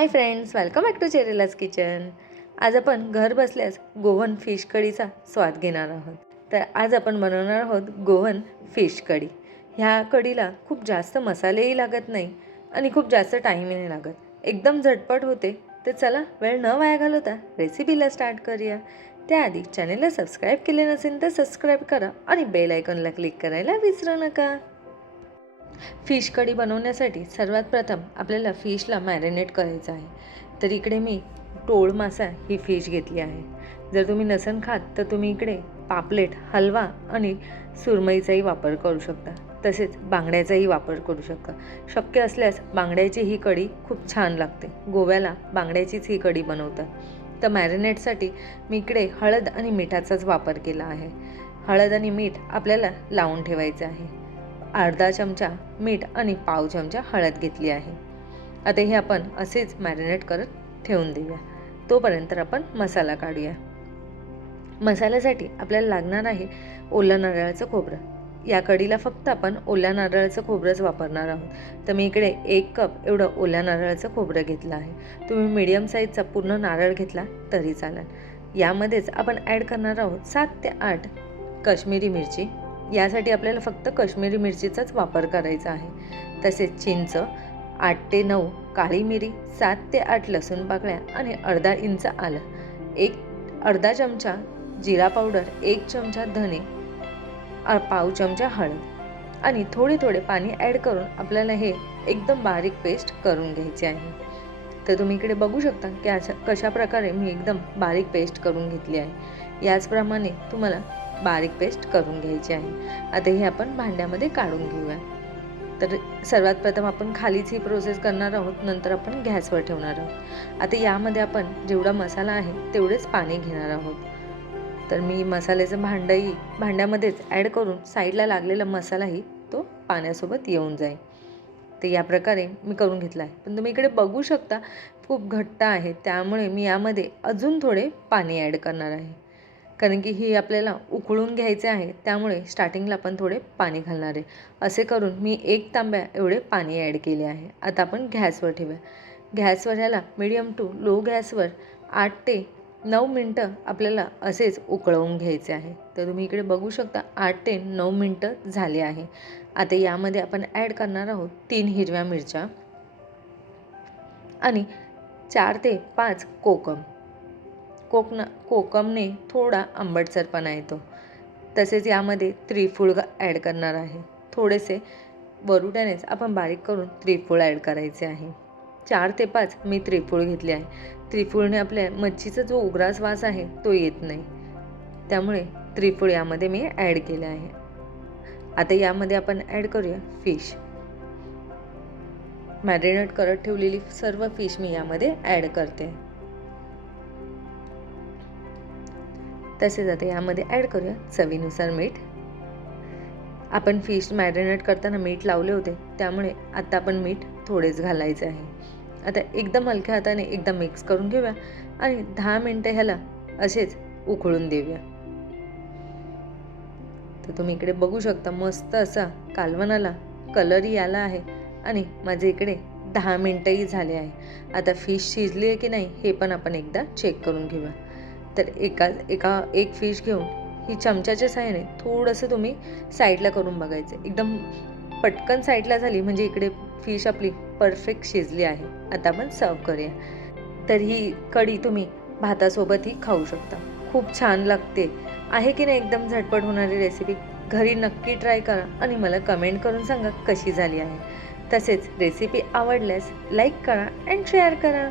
High friends, welcome back to चेरेलाज kitchen. आज आपण घर बसल्यास गोवन फिश कढीचा स्वाद घेणार आहोत। तर आज आपण बनवणार आहोत गोवन फिश कढी। ह्या कढीला खूप जास्त मसालेही लागत नाही आणि खूप जास्त टाईमही नाही लागत, एकदम झटपट होते। तर चला वेळ न वाया घालवता रेसिपीला स्टार्ट करूया। त्याआधी चॅनलला सबस्क्राईब केले नसेल तर सबस्क्राईब करा आणि बेल आयकॉनला क्लिक करायला विसरू नका। फिश कढी बनवण्यासाठी सर्वात प्रथम आपल्याला फिशला मॅरिनेट करायचं आहे। तर इकडे मी टोळ मासा ही फिश घेतली आहे। जर तुम्ही नसन खात तर तुम्ही इकडे पापलेट, हलवा आणि सुरमईचाही वापर करू शकता, तसेच बांगड्याचाही वापर करू शकता। शक्य असल्यास बांगड्याची ही कढी खूप छान लागते। गोव्याला बांगड्याचीच ही कढी बनवतात। तर मॅरिनेटसाठी मी इकडे हळद आणि मिठाचाच वापर केला आहे। हळद आणि मीठ आपल्याला लावून ठेवायचे आहे। अर्धा चमचा मीठ आणि पाव चमचा हळद घेतली आहे। आता हे आपण असेच मॅरिनेट करत ठेवून देऊया। तोपर्यंत आपण मसाला काढूया। मसाल्यासाठी आपल्याला लागणार आहे ओलं नारळाचं खोबरं। या कढीला फक्त आपण ओल्या नारळाचं खोबरंच वापरणार आहोत। तर मी इकडे 1 कप एवढं ओल्या नारळाचं खोबरं घेतलं आहे। तुम्ही मीडियम साईजचा पूर्ण नारळ घेतला तरी चालेल। यामध्येच आपण ॲड करणार आहोत 7 ते 8 काश्मीरी मिरची। यासाठी आपल्याला फक्त काश्मीरी मिरचीचाच वापर करायचा आहे। तसेच चिंच, 8 ते 9 काळी मिरी, 7 ते 8 लसूण पाकळ्या आणि अर्धा इंच आलं, अर्धा चमचा जिरा पावडर, 1 चमचा धने, पाव चमचा हळद आणि थोडे थोडे पाणी ॲड करून आपल्याला हे एकदम बारीक पेस्ट करून घ्यायचे आहे। तर तुम्ही इकडे बघू शकता की कशा प्रकारे मी एकदम बारीक पेस्ट करून घेतली आहे। याचप्रमाणे तुम्हाला बारीक पेस्ट करून घ्यायची आहे। आता हे आपण भांड्यामध्ये काढून घेऊया। तर सर्वात प्रथम आपण खालीच ही प्रोसेस करणार आहोत, नंतर आपण गॅसवर ठेवणार आहोत। आता यामध्ये आपण जेवढा मसाला आहे तेवढेच पाणी घेणार आहोत। तर मी मसाल्याचं भांड्यामध्येच ॲड करून साईडला लागलेला मसालाही तो पाण्यासोबत येऊन जाईल। तर या प्रकारे मी करून घेतला आहे। पण तुम्ही इकडे बघू शकता खूप घट्ट आहे, त्यामुळे मी यामध्ये अजून थोडे पाणी ॲड करणार आहे। कारण की ही आपल्याला उकळून घ्यायचे आहे, त्यामुळे स्टार्टिंगला आपण थोडे पाणी घालणार आहे। असे करून मी 1 तांब्या एवढे पाणी ॲड केले आहे। आता आपण गॅसवर ठेवूया। गॅसवर ह्याला मीडियम टू लो गॅसवर 8 ते 9 मिनटं आपल्याला असेच उकळवून घ्यायचे आहे। तर तुम्ही इकडे बघू शकता 8 ते 9 मिनटं झाले आहे। आता यामध्ये आपण ॲड करणार आहोत 3 हिरव्या मिरच्या आणि 4 ते 5 कोकमने थोडा आंबटसरपणा येतो। तसेच यामध्ये त्रिफूळ ॲड करणार आहे। थोडेसे वरुट्यानेच आपण बारीक करून त्रिफूळ ॲड करायचे आहे। 4 ते 5 मी त्रिफूळ घेतले आहे। त्रिफूळने आपल्या मच्छीचा जो उग्रास वास आहे तो येत नाही, त्यामुळे त्रिफूळ यामध्ये मी ॲड केले आहे। आता यामध्ये आपण ॲड करूया फिश। मॅरिनेट करत ठेवलेली सर्व फिश मी यामध्ये ॲड करते। तसेच आता यामध्ये ॲड करूया चवीनुसार मीठ। आपण फिश मॅरिनेट करताना मीठ लावले होते, त्यामुळे आता आपण मीठ थोडेच घालायचे आहे। आता एकदम हलक्या हाताने एकदा मिक्स करून घेऊया आणि 10 मिनटं ह्याला असेच उकळून देऊया। तर तुम्ही इकडे बघू शकता मस्त असा कालवणाला कलरही आला आहे आणि माझे इकडे 10 मिनटंही झाले आहे। आता फिश शिजली आहे की नाही हे पण आपण एकदा चेक करून घेऊया। तर एक फिश घेऊन ही चमच्याच्या साहाय्याने थोडंसं तुम्ही साईडला करून बघायचं। एकदम पटकन साईडला झाली म्हणजे इकडे फिश आपली परफेक्ट शिजली आहे। आता आपण सर्व करूया। तर ही कढी तुम्ही भातासोबतही खाऊ शकता, खूप छान लागते। आहे की नाही एकदम झटपट होणारी रेसिपी। घरी नक्की ट्राय करा आणि मला कमेंट करून सांगा कशी झाली आहे। तसेच रेसिपी आवडल्यास लाईक करा आणि शेअर करा।